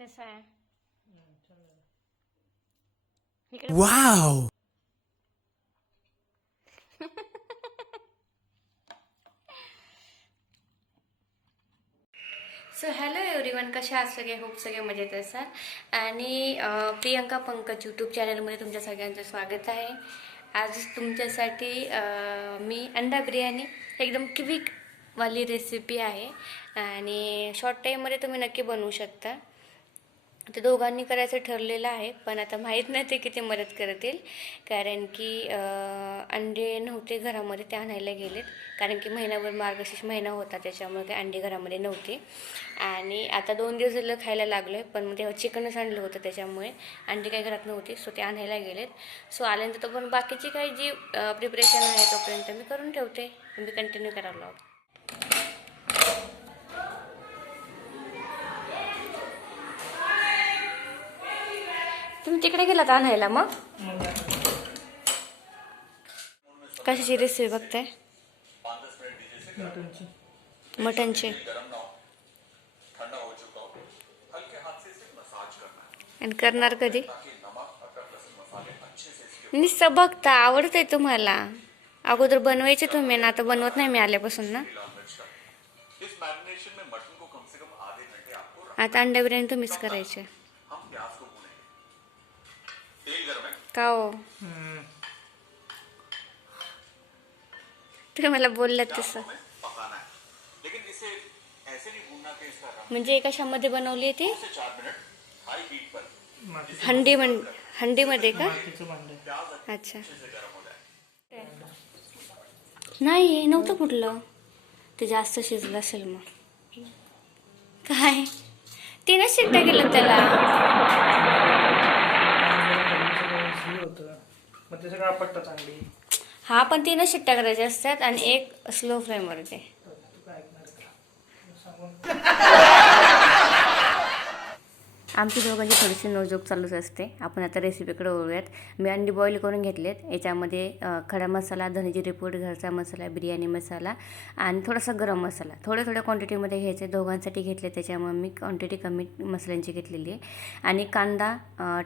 कसा आहे Wow! So hello everyone कशा आहात सगळे? खूप सगळे मजेत असाल. आणि प्रियंका पंकज यूट्यूब चॅनलमध्ये तुमच्या सगळ्यांचं स्वागत आहे. आज तुमच्यासाठी मी अंडा बिर्याणी एकदम क्विकवाली रेसिपी आहे. आणि शॉर्ट टाईममध्ये तुम्ही नक्की बनवू शकता. ते दोघांनी करायचं ठरलेलं आहे पण आता माहीत नाही ते किती मदत करतील. कारण की अंडे नव्हते घरामध्ये ते आणायला गेलेत. कारण की महिनाभर मार्गशीर्ष महिना होता त्याच्यामुळे काही अंडे घरामध्ये नव्हते. आणि आता दोन दिवस झालं खायला लागलो आहे पण तेव्हा चिकनच आणलं होतं त्याच्यामुळे अंडे काही घरात नव्हते सो ते आणायला गेलेत. सो आल्यानंतर तो पण बाकीची काही जी प्रिपरेशन आहे तोपर्यंत मी करून ठेवते. मी कंटिन्यू करायला लावते. तुम्ही तिकडे गेलात आणायला मग? कशाची रेसिपी बघताय? मटनची. आणि करणार कधी? नुसतं बघता आवडतंय तुम्हाला. अगोदर बनवायचे तुम्ही ना आता बनवत नाही मी आल्यापासून ना. आता अंडा बिर्याणी तुम्हीच करायचे. का हो? तुम्ही मला बोललात तसं. म्हणजे कशामध्ये बनवली आहे ती? हंडी म्हण हंडीमध्ये का? अच्छा. हो नाही नव्हतं कुठलं. ते जास्त शिजलं असेल मग. काय? तीनच शिट्ट्या केलं त्याला? मग चांगली. हा पण तीनच शिट्ट्या करायच्या असतात आणि एक स्लो फ्लेमवरती तू. आमची दोघांची थोडीशी नोजोक चालूच असते. आपण आता रेसिपीकडे वळूयात. मी अंडी बॉईल करून घेतलेत. याच्यामध्ये खडा मसाला धनेजिरे पूड घरचा मसाला बिर्याणी मसाला आणि थोडासा गरम मसाला. थोड्या थोड्या क्वांटिटीमध्ये घ्यायचे. दोघांसाठी घेतले. त्याच्यामुळे मी क्वांटिटी कमी मसाल्यांची घेतलेली आहे. आणि कांदा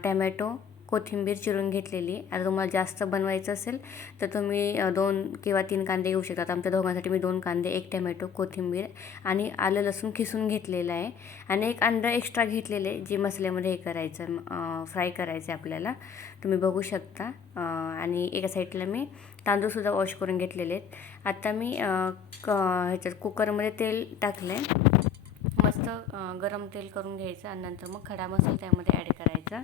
टॅमॅटो कोथिंबीर चिरून घेतलेली. आता तुम्हाला जास्त बनवायचं असेल तर तुम्ही दोन किंवा तीन कांदे घेऊ शकतात. आमच्या दोघांसाठी मी दोन कांदे एक टमॅटो कोथिंबीर आणि आलं लसूण खिसून घेतलेलं आहे. आणि एक अंडं एक्स्ट्रा घेतलेलं आहे जे मसाल्यामध्ये हे करायचं फ्राय करायचं आहे आपल्याला. तुम्ही बघू शकता. आणि एका साईडला मी तांदूळसुद्धा वॉश करून घेतलेले आहेत. आता मी क ह्याच्यात कुकरमध्ये तेल टाकलं आहे मस्त गरम तेल करून घ्यायचं आणि नंतर मग खडा मसाला त्यामध्ये ॲड करायचा.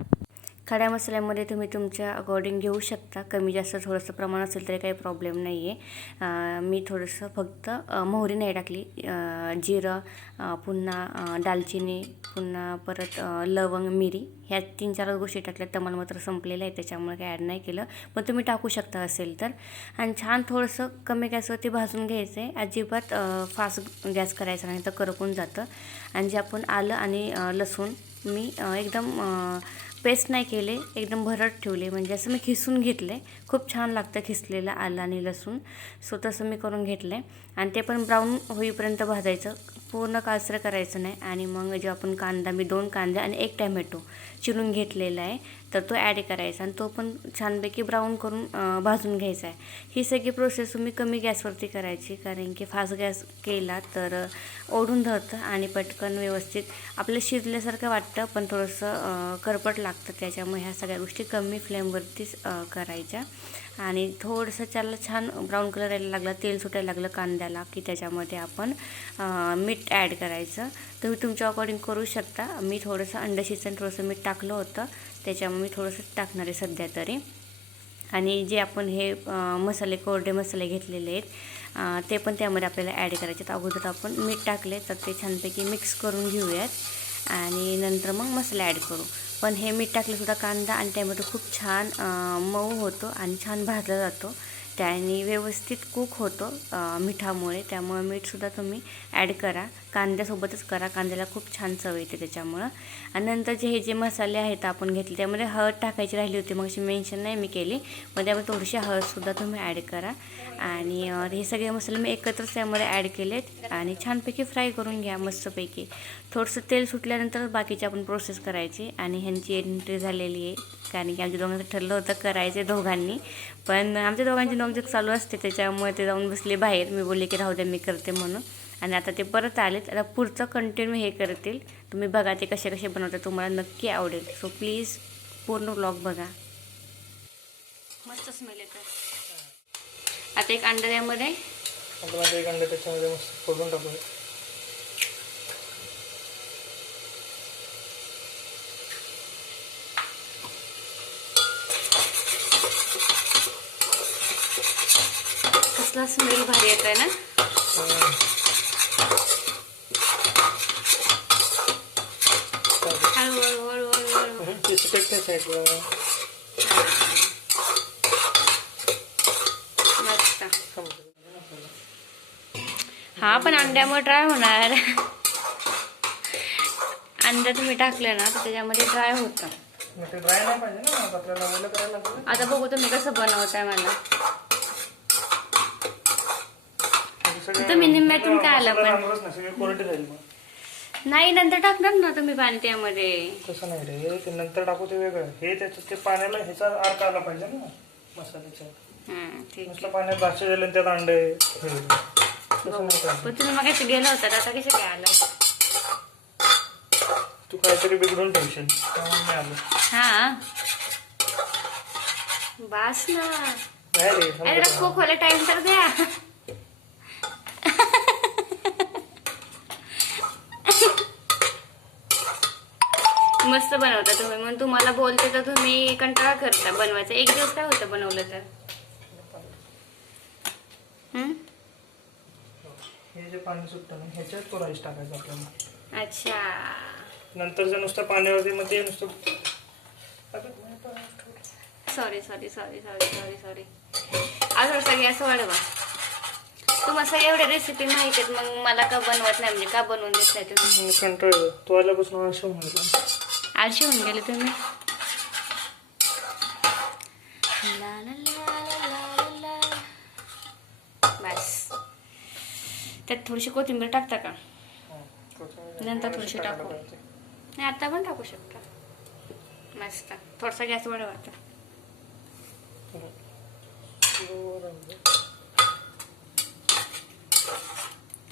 खड्या मसाल्यामध्ये तुम्ही तुमच्या अकॉर्डिंग घेऊ शकता. कमी जास्त थोडंसं प्रमाण असेल तरी काही प्रॉब्लेम नाही आहे मी थोडंसं फक्त मोहरी नाही टाकली. जिरं पुन्हा दालचिनी पुन्हा परत लवंग मिरी ह्या तीन चार गोष्टी टाकल्या. तमाल मात्र संपलेलं आहे त्याच्यामुळे काही ॲड नाही केलं. पण तुम्ही टाकू शकता असेल तर. आणि छान थोडंसं कमी गॅसवरती भाजून घ्यायचं आहे अजिबात फास्ट गॅस करायचा नाही तर करपून जातं. आणि जे आपण आलं आणि लसूण मी एकदम पेस्ट नाही केले एकदम भरट ठेवले. म्हणजे असं मी खिसून घेतले. खूप छान लागतं खिसलेलं आलं आणि लसूण. सो तसं मी करून घेतलं आहे आणि ते पण ब्राऊन होईपर्यंत भाजायचं. पूर्ण काळसर करायचं नाही आणि मग जे आपण कांदा मी दोन कांदे आणि एक टॅमॅटो चिरून घेतलेला आहे तर तो ॲड करायचा आणि तो पण छानपैकी ब्राऊन करून भाजून घ्यायचा आहे. ही सगळी प्रोसेस तुम्ही कमी गॅसवरती करायची कारण की फास्ट गॅस केला तर ओढून धरतं आणि पटकन व्यवस्थित आपलं शिजल्यासारखं वाटतं पण थोडंसं करपट लागतं. त्याच्यामुळे ह्या सगळ्या गोष्टी कमी फ्लेमवरतीच करायच्या. आणि थोडंसं त्याला छान ब्राऊन कलर यायला लागला तेल सुटायला लागलं कांद्याला की त्याच्यामध्ये आपण मीठ मीठ ॲड करायचं. तुम्ही तुमच्या अकॉर्डिंग करू शकता. मी थोडंसं अंडा शिजन थोडंसं मीठ टाकलं होतं. त्याच्यामुळे मी थोडंसं टाकणार आहे सध्या तरी. आणि जे आपण हे मसाले कोरडे मसाले घेतलेले आहेत ते पण त्यामध्ये आपल्याला ॲड करायचे आहेत. अगोदर आपण मीठ टाकले तर ते छानपैकी मिक्स करून घेऊयात. आणि नंतर मग मसाले ॲड करू. पण हे मीठ टाकलेसुद्धा कांदा आणि टॅमॅटो खूप छान मऊ होतो आणि छान भाजला जातो. त्याने व्यवस्थित कुक होतो मिठामुळे. त्यामुळे मीठसुद्धा तुम्ही ॲड करा. कांद्यासोबतच करा. कांद्याला खूप छान चव येते त्याच्यामुळं. आणि नंतर जे हे जे मसाले आहेत आपण घेतले त्यामध्ये हळद टाकायची राहिली होती मग अशी मेन्शन नाही मी केली. मग त्यामध्ये थोडीशी हळदसुद्धा तुम्ही ॲड करा. आणि हे सगळे मसाले मी एकत्रच त्यामध्ये ॲड केलेत. आणि छानपैकी फ्राय करून घ्या मस्तपैकी. थोडंसं तेल सुटल्यानंतर बाकीची आपण प्रोसेस करायची. आणि ह्यांची एंट्री झालेली आहे. कारण की आमच्या दोघांचं ठरलं होतं करायचे दोघांनी. पण आमच्या दोघांची नोकझक चालू असते त्याच्यामुळे ते जाऊन बसले बाहेर. मी बोलले की राहू द्या मी करते म्हणून. आणि आता ते परत आलेत. आता पुढचं कंटिन्यू हे करतील. तुम्ही बघा ते कसे कसे बनवतात. तुम्हाला नक्की आवडेल. सो प्लीज पूर्ण ब्लॉग बघा. मस्त स्मेल येतं आता एक अंडा यामध्ये एक अंडा त्याच्यामध्ये मस्त फोडून टाकूया कसला स्मेल भारी येत आहे ना? हा पण अंड्यामुळे ड्राय होणार. अंडा तुम्ही टाकलं ना तर त्याच्यामध्ये ड्राय होतं. आता बघू तुम्ही कसं बनवताय मला म्हणजे सगळं- तुम्ही निम्म्यातून काय आलं पण? कोरडी राहील मग. नाही नंतर टाकणार ना तुम्ही पाणी त्यामध्ये. तसं नाही रे ते नंतर टाकू ते वेगळं. हे त्याच्यात ते पाण्याला ह्याचा अर्क आला पाहिजे ना मसाल्याच्या हां ठीक नुसतं पाण्यात भाषा झालं आणि त्यात अंडे. तसं नाही करायचं. पण तुम्ही मग गेला होता आता कसं काय आलं? तू काहीतरी बिघडून ठेवशील त्यामुळे मी आलो. हा. बास ना. नाही रे अरे खोले टाइम तर द्या. मस्त बनवता तुम्ही. म्हणून तुम्हाला बोलते तर तुम्ही कंटाळा करता बनवायचा. एक दिवस काय होतं बनवलं तर? हं? जे पाणी सुटतं ना ह्याच्यात तो राईस टाकायचा आपल्याला. अच्छा. नंतरचं नुसतं पाण्यावरती मग ते नुसतं sorry sorry sorry sorry sorry sorry अजून सगळी असं वाढवा. तुम्हाला सगळ्या एवढ्या रेसिपी माहिती आहेत मग मला का बनवत नाही? म्हणजे का बनवून देत नाही तुम्ही तू आल्यापासून होऊन गेला आळशी होऊन गेले तुम्ही. बस. त्यात थोडीशी कोथिंबीर टाकता का? नंतर थोडीशी टाकू. नाही आता पण टाकू शकता. मस्त. थोडासा गॅस वाढवा आता.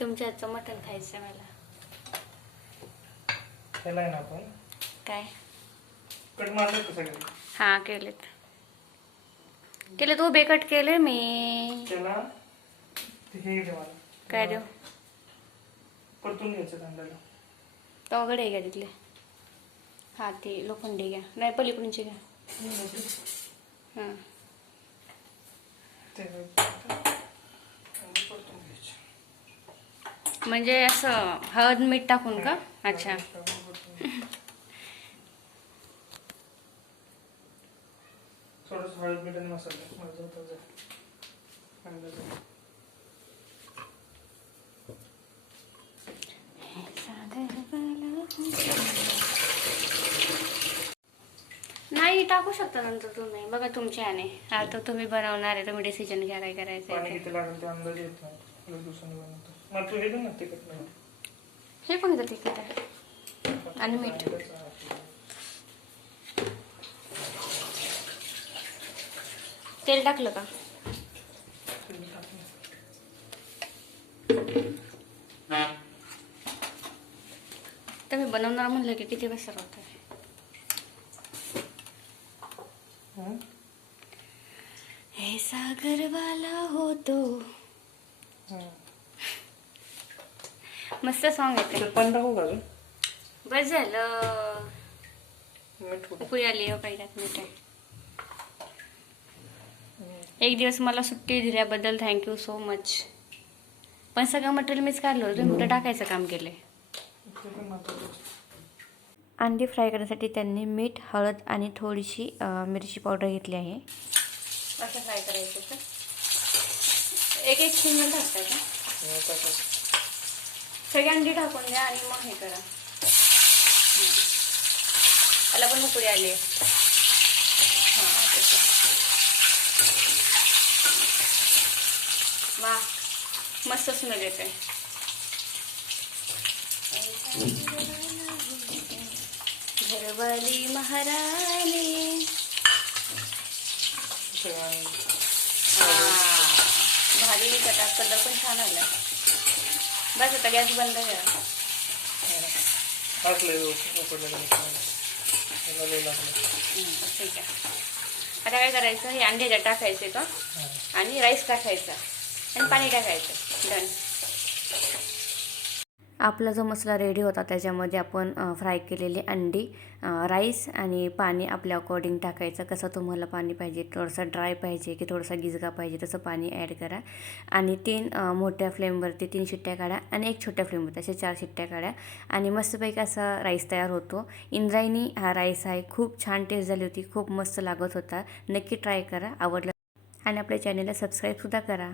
तुमच्या हातचं मटण खायचं आहे मला ना आपण? काय? कट मारलं का सगळे? हां केलेत. केलेत उभे कट केले मी. त्याला ते हे काय देऊ परतून घ्यायचं कांद्याला. का तिथले? हा ते लोखंडी घ्या. नाही पलीकडूनची घ्या. हां ते कांदे परतून घ्यायचे. म्हणजे असं हळद मीठ टाकून का? अच्छा थोडस हळद मीठ आणि मसाला माझं होतं जे. कांद्याचं. नाही टाकू शकता नंतर तुम्ही. बघा तुमच्या याने. आता तुम्ही बनवणार आहे तुम्ही डिसिजन घ्या काय करायचं हे हे कोणतं तिकीट आहे? आणि मीठ. तेल टाकलं का? तुम्ही बनवणार म्हणलं की किती वेळ होत हं? सागरवाला होतो. मस्त सॉन्ग येते पाणी का बस झालं. मीठ कुठं? उकळी आली हो काही त्यात मीठ आहे. एक दिवस मला सुट्टी दिल्याबद्दल थँक्यू सो मच पण सगळं मटेरियल मीच काढलं होतं तुम्ही कुठं टाकायचं काम केले. अंडी फ्राय करण्यासाठी त्यांनी मीठ हळद आणि थोडीशी मिरची पावडर घेतली आहे. असं फ्राय करायचं एक एक सिंगल टाकताय का? हे टाकायचं. सगळी अंडी टाकून द्या आणि मग हे करा. त्याला पण उकळी आली हां वा मस्त स्मेल येते घरवाली महाराणी. भारी कटा कलर पण छान आला बस आता गॅस बंद करा. ठीक आहे. आता काय करायचं? हे अंडे ह्याच्यात टाकायचे का. आणि राईस टाकायचा. आणि पाणी टाकायचं. डन आपला जो मसाला रेडी होता त्याच्यामध्ये आपण फ्राय केलेली अंडी राईस आणि पाणी आपल्या अकॉर्डिंग टाकायचं. कसं तुम्हाला पाणी पाहिजे थोडंसं ड्राय पाहिजे की थोडासा गिजगा पाहिजे तसं पाणी ॲड करा. आणि तीन मोठ्या फ्लेमवरती तीन शिट्ट्या काढा आणि एक छोट्या फ्लेमवरती असे चार शिट्ट्या काढा. आणि मस्तपैकी असा राईस तयार होतो. इंद्रायणी हा राईस आहे. खूप छान टेस्ट झाली होती. खूप मस्त लागत होता. नक्की ट्राय करा. आवडलं आणि आपल्या चॅनेलला सबस्क्राईबसुद्धा करा.